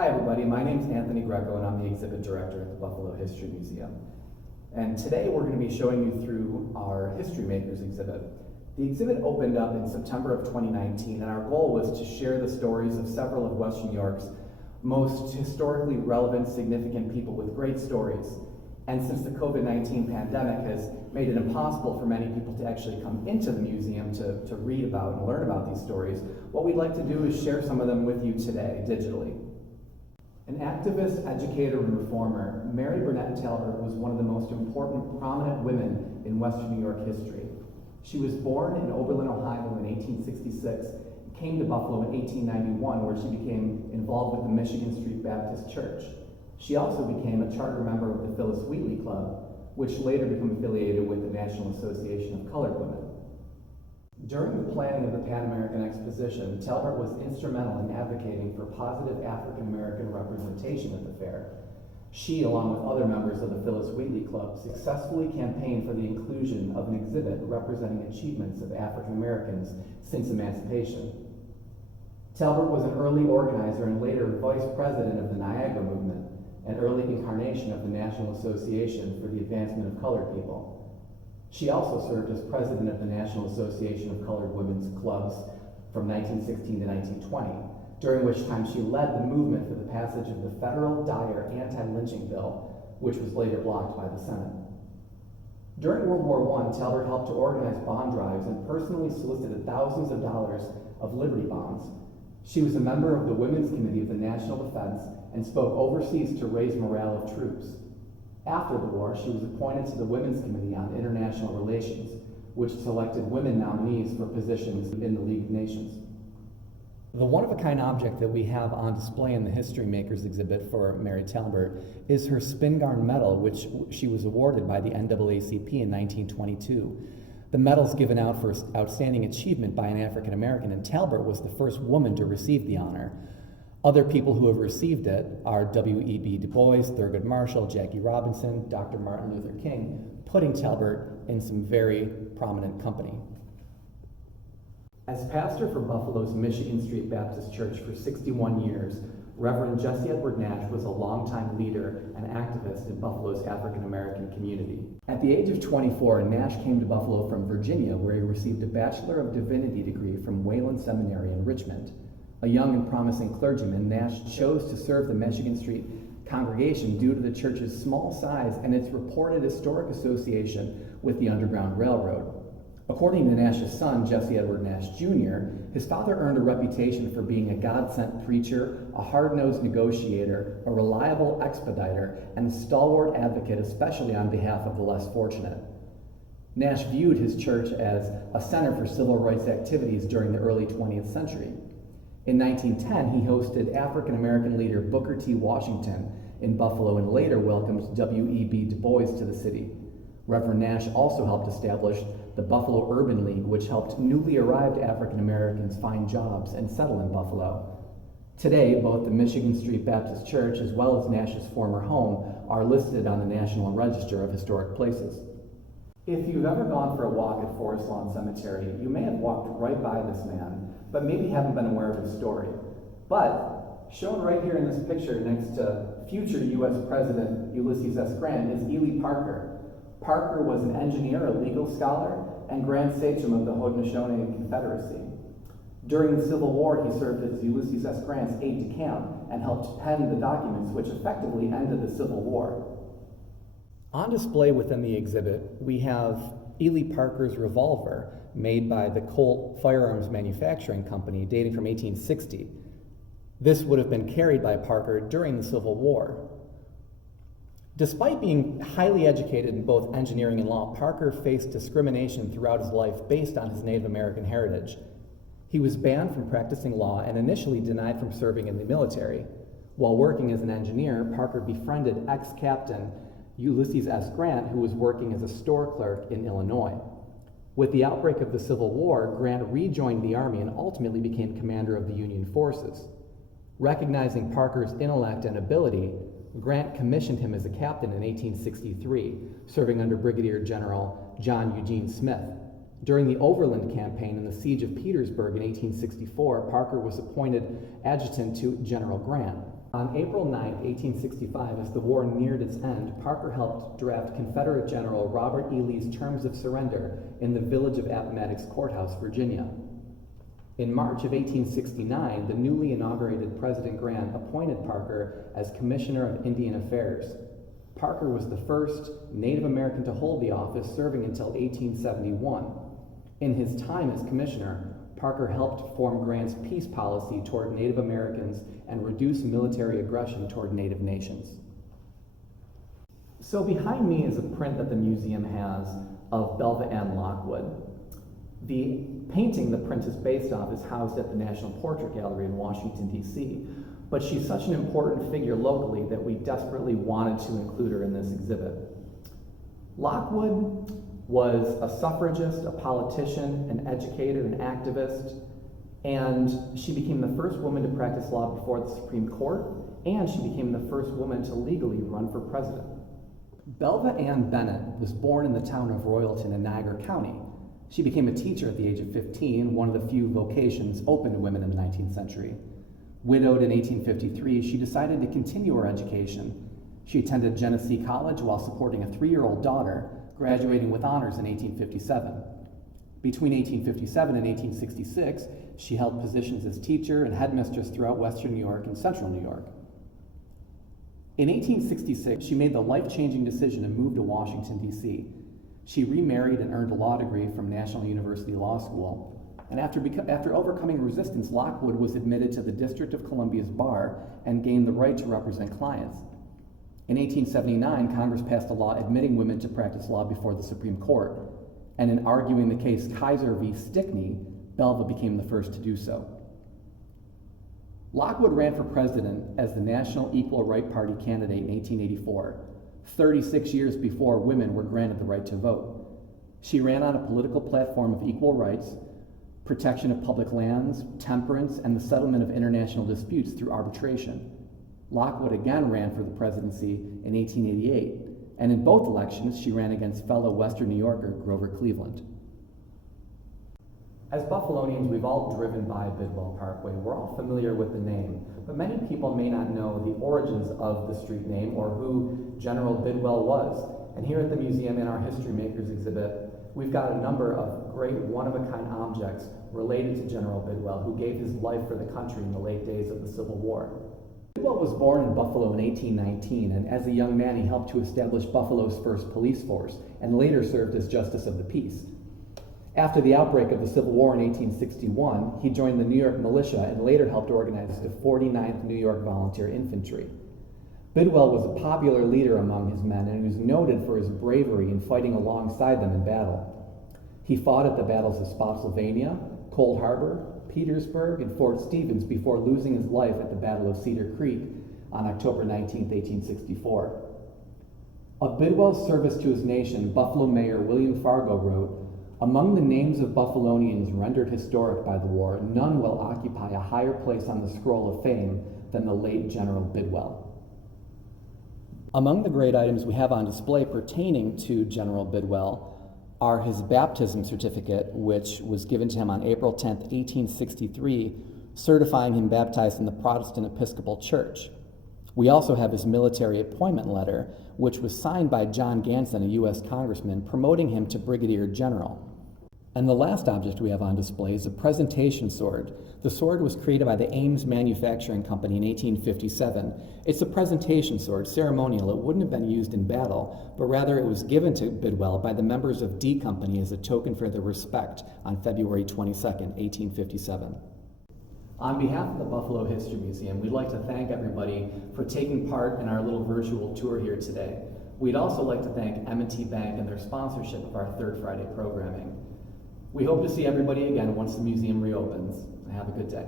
Hi everybody, my name is Anthony Greco and I'm the exhibit director at the Buffalo History Museum. And today we're going to be showing you through our History Makers exhibit. The exhibit opened up in September of 2019 and our goal was to share the stories of several of Western New York's most historically relevant, significant people with great stories. And since the COVID-19 pandemic has made it impossible for many people to actually come into the museum to read about and learn about these stories, what we'd like to do is share some of them with you today, digitally. An activist, educator, and reformer, Mary Burnett Talbert was one of the most important, prominent women in Western New York history. She was born in Oberlin, Ohio in 1866, came to Buffalo in 1891, where she became involved with the Michigan Street Baptist Church. She also became a charter member of the Phyllis Wheatley Club, which later became affiliated with the National Association of Colored Women. During the planning of the Pan American Exposition, Talbert was instrumental in advocating for positive African American representation at the fair. She, along with other members of the Phyllis Wheatley Club, successfully campaigned for the inclusion of an exhibit representing achievements of African Americans since emancipation. Talbert was an early organizer and later vice president of the Niagara Movement, an early incarnation of the National Association for the Advancement of Colored People. She also served as president of the National Association of Colored Women's Clubs from 1916 to 1920, during which time she led the movement for the passage of the federal Dyer anti-lynching bill, which was later blocked by the Senate. During World War I, Talbert helped to organize bond drives and personally solicited thousands of dollars of Liberty bonds. She was a member of the Women's Committee of the National Defense and spoke overseas to raise morale of troops. After the war, she was appointed to the Women's Committee on International Relations, which selected women nominees for positions in the League of Nations. The one-of-a-kind object that we have on display in the History Makers exhibit for Mary Talbert is her Spingarn Medal, which she was awarded by the NAACP in 1922. The medal is given out for outstanding achievement by an African American, and Talbert was the first woman to receive the honor. Other people who have received it are W.E.B. Du Bois, Thurgood Marshall, Jackie Robinson, Dr. Martin Luther King, putting Talbert in some very prominent company. As pastor for Buffalo's Michigan Street Baptist Church for 61 years, Reverend Jesse Edward Nash was a longtime leader and activist in Buffalo's African American community. At the age of 24, Nash came to Buffalo from Virginia, where he received a Bachelor of Divinity degree from Wayland Seminary in Richmond. A young and promising clergyman, Nash chose to serve the Michigan Street congregation due to the church's small size and its reported historic association with the Underground Railroad. According to Nash's son, Jesse Edward Nash Jr., his father earned a reputation for being a God-sent preacher, a hard-nosed negotiator, a reliable expediter, and a stalwart advocate, especially on behalf of the less fortunate. Nash viewed his church as a center for civil rights activities during the early 20th century. In 1910, he hosted African American leader Booker T. Washington in Buffalo and later welcomed W.E.B. Du Bois to the city. Reverend Nash also helped establish the Buffalo Urban League, which helped newly arrived African Americans find jobs and settle in Buffalo. Today, both the Michigan Street Baptist Church as well as Nash's former home are listed on the National Register of Historic Places. If you've ever gone for a walk at Forest Lawn Cemetery, you may have walked right by this man, but maybe haven't been aware of his story. But shown right here in this picture next to future U.S. President Ulysses S. Grant is Ely Parker. Parker was an engineer, a legal scholar, and Grand Sachem of the Haudenosaunee Confederacy. During the Civil War, he served as Ulysses S. Grant's aide-de-camp and helped pen the documents which effectively ended the Civil War. On display within the exhibit, we have Ely Parker's revolver made by the Colt Firearms Manufacturing Company dating from 1860. This would have been carried by Parker during the Civil War. Despite being highly educated in both engineering and law, Parker faced discrimination throughout his life based on his Native American heritage. He was banned from practicing law and initially denied from serving in the military. While working as an engineer, Parker befriended ex-captain Ulysses S. Grant, who was working as a store clerk in Illinois. With the outbreak of the Civil War, Grant rejoined the Army and ultimately became commander of the Union forces. Recognizing Parker's intellect and ability, Grant commissioned him as a captain in 1863, serving under Brigadier General John Eugene Smith. During the Overland Campaign and the Siege of Petersburg in 1864, Parker was appointed adjutant to General Grant. On April 9, 1865, as the war neared its end, Parker helped draft Confederate General Robert E. Lee's terms of surrender in the village of Appomattox Courthouse, Virginia. In March of 1869, the newly inaugurated President Grant appointed Parker as Commissioner of Indian Affairs. Parker was the first Native American to hold the office, serving until 1871. In his time as commissioner, Parker helped form Grant's peace policy toward Native Americans and reduce military aggression toward Native nations. So behind me is a print that the museum has of Belva Lockwood. The painting the print is based off is housed at the National Portrait Gallery in Washington, D.C., but she's such an important figure locally that we desperately wanted to include her in this exhibit. Lockwood was a suffragist, a politician, an educator, an activist, and she became the first woman to practice law before the Supreme Court, and she became the first woman to legally run for president. Belva Bennett was born in the town of Royalton in Niagara County. She became a teacher at the age of 15, one of the few vocations open to women in the 19th century. Widowed in 1853, she decided to continue her education. She attended Genesee College while supporting a 3-year-old daughter, graduating with honors in 1857. Between 1857 and 1866, she held positions as teacher and headmistress throughout Western New York and Central New York. In 1866, she made the life-changing decision to move to Washington, D.C. She remarried and earned a law degree from National University Law School. And after overcoming resistance, Lockwood was admitted to the District of Columbia's bar and gained the right to represent clients. In 1879, Congress passed a law admitting women to practice law before the Supreme Court. And in arguing the case Kaiser v. Stickney, Belva became the first to do so. Lockwood ran for president as the National Equal Right Party candidate in 1884, 36 years before women were granted the right to vote. She ran on a political platform of equal rights, protection of public lands, temperance, and the settlement of international disputes through arbitration. Lockwood again ran for the presidency in 1888, and in both elections she ran against fellow Western New Yorker Grover Cleveland. As Buffalonians, we've all driven by Bidwell Parkway. We're all familiar with the name, but many people may not know the origins of the street name or who General Bidwell was. And here at the museum in our History Makers exhibit, we've got a number of great one-of-a-kind objects related to General Bidwell, who gave his life for the country in the late days of the Civil War. Bidwell was born in Buffalo in 1819, and as a young man he helped to establish Buffalo's first police force, and later served as Justice of the Peace. After the outbreak of the Civil War in 1861, he joined the New York Militia and later helped organize the 49th New York Volunteer Infantry. Bidwell was a popular leader among his men and was noted for his bravery in fighting alongside them in battle. He fought at the battles of Spotsylvania, Cold Harbor, Petersburg, and Fort Stevens before losing his life at the Battle of Cedar Creek on October 19, 1864. Of Bidwell's service to his nation, Buffalo Mayor William Fargo wrote, "Among the names of Buffalonians rendered historic by the war, none will occupy a higher place on the scroll of fame than the late General Bidwell." Among the great items we have on display pertaining to General Bidwell are his baptism certificate, which was given to him on April 10, 1863, certifying him baptized in the Protestant Episcopal Church. We also have his military appointment letter, which was signed by John Ganson, a U.S. congressman, promoting him to brigadier general. And the last object we have on display is a presentation sword. The sword was created by the Ames Manufacturing Company in 1857. It's a presentation sword, ceremonial. It wouldn't have been used in battle, but rather it was given to Bidwell by the members of D Company as a token for their respect on February 22nd, 1857. On behalf of the Buffalo History Museum, we'd like to thank everybody for taking part in our little virtual tour here today. We'd also like to thank M&T Bank and their sponsorship of our Third Friday programming. We hope to see everybody again once the museum reopens. Have a good day.